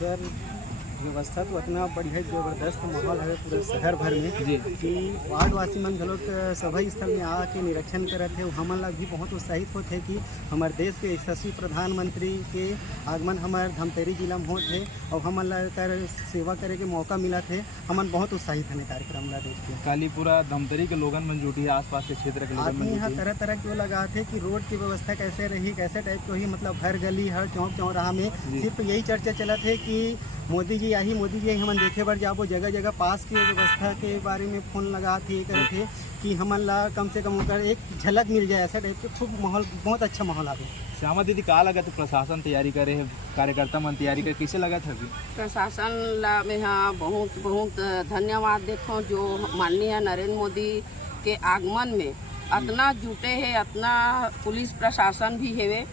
Sir व्यवस्था तो इतना बढ़िया जबरदस्त माहौल है पूरे शहर भर में कि वार्डवासी मन घलोक सभा स्थल में आके निरीक्षण करत है। हमन ला भी बहुत उत्साहित होते कि हमारे देश के यशस्वी प्रधानमंत्री के आगमन हमारे धमतरी जिला में होते है और हमन ला कर सेवा करे के मौका मिला थे। हमन बहुत उत्साहित है कार्यक्रम ला देख के। खाली पूरा धमतरी के लोगन मन जुटी है, आसपास के क्षेत्र के लोगन आदमी यहाँ तरह तरह के लगा थे कि रोड की व्यवस्था कैसे रही, कैसे टाइप को ही मतलब हर गली हर चौक चौराहा में सिर्फ यही चर्चा चला थे कि मोदी जी हमन देखे बर जाबो। जगह जगह पास की व्यवस्था के बारे में फोन लगा थे करे थे कि हमन ला कम से कम उनका एक झलक मिल जाए, ऐसा टाइप के खूब माहौल बहुत अच्छा माहौल आवे। श्यामा दीदी का लगा था प्रशासन तैयारी करे है, कार्यकर्ता मन तैयारी करे, कैसे लगा था? प्रशासन ला में हाँ बहुत बहुत धन्यवाद देखो जो माननीय नरेंद्र मोदी के आगमन में इतना जुटे है, इतना पुलिस प्रशासन भी हेवे।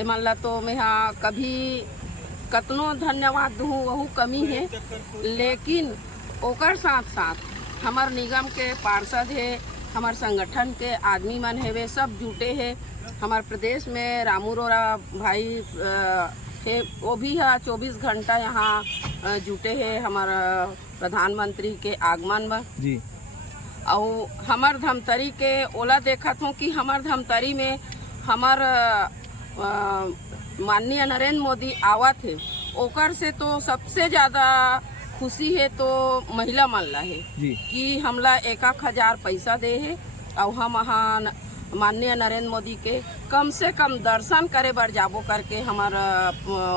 एमन ला तो मैं हाँ कभी कतनो धन्यवाद दूँ वह कमी है, लेकिन ओकर साथ साथ हमार निगम के पार्षद है, हमार संगठन के आदमी मन है, वे सब जुटे हैं। हमारे प्रदेश में रामू रोरा भाई है, वो भी है 24 घंटा यहाँ जुटे हैं हमारा प्रधानमंत्री के आगमन में जी। और हमार धमतरी के ओला देखा हूँ कि हमार धमतरी में हमार माननीय नरेंद्र मोदी आवत है, ओकर से तो सबसे ज़्यादा खुशी है तो महिला मन ला है कि हमला 1,000 पैसा दे है और हम वहाँ माननीय नरेंद्र मोदी के कम से कम दर्शन करे बर जाबो करके हमारा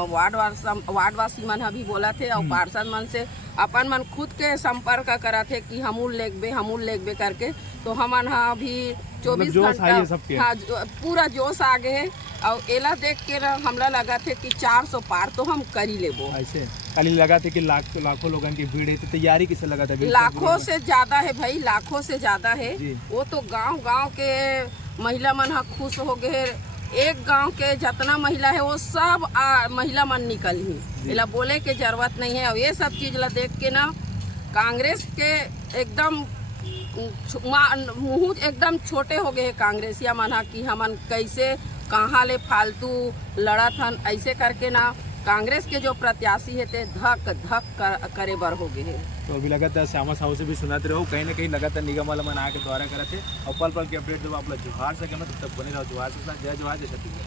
वार्डवासी मन भी बोला थे और पार्षद मन से अपन मन खुद के संपर्क करा थे कि हमूल लेगबे करके। तो हमन हाँ भी 24 घंटा हाँ पूरा जोश आ गए है और एला देख के हमला लगा थे कि 400 पार तो हम कर ही लेबो। ऐसे खाली लगा थे कि लाखों लोगों की भीड़ है, तो तैयारी किसे लगा था? लाखों से ज्यादा है भाई, लाखों से ज्यादा है। वो तो गांव के महिला मन हाँ खुश हो गए। एक गांव के जितना महिला है वो सब महिला मन निकल ही, इला बोले के जरूरत नहीं है। और ये सब चीज ला देख के ना कांग्रेस के एकदम मुँह एकदम छोटे हो गए कांग्रेसिया मन कि हमन कैसे कहाँ ले फालतू लड़ा थन, ऐसे करके ना कांग्रेस के जो प्रत्याशी है ते धक धक करे बर हो गए। तो अभी लगातार श्यामा साहू से भी सुनाते रहो, कहीं ना कहीं लगातार निगम वाला मन आके द्वारा करते और पल पल के अपडेट जब आप लोग जुहार सके, तब तक बने रहो जुहार से। जय जुहार, जय छत्तीसगढ़।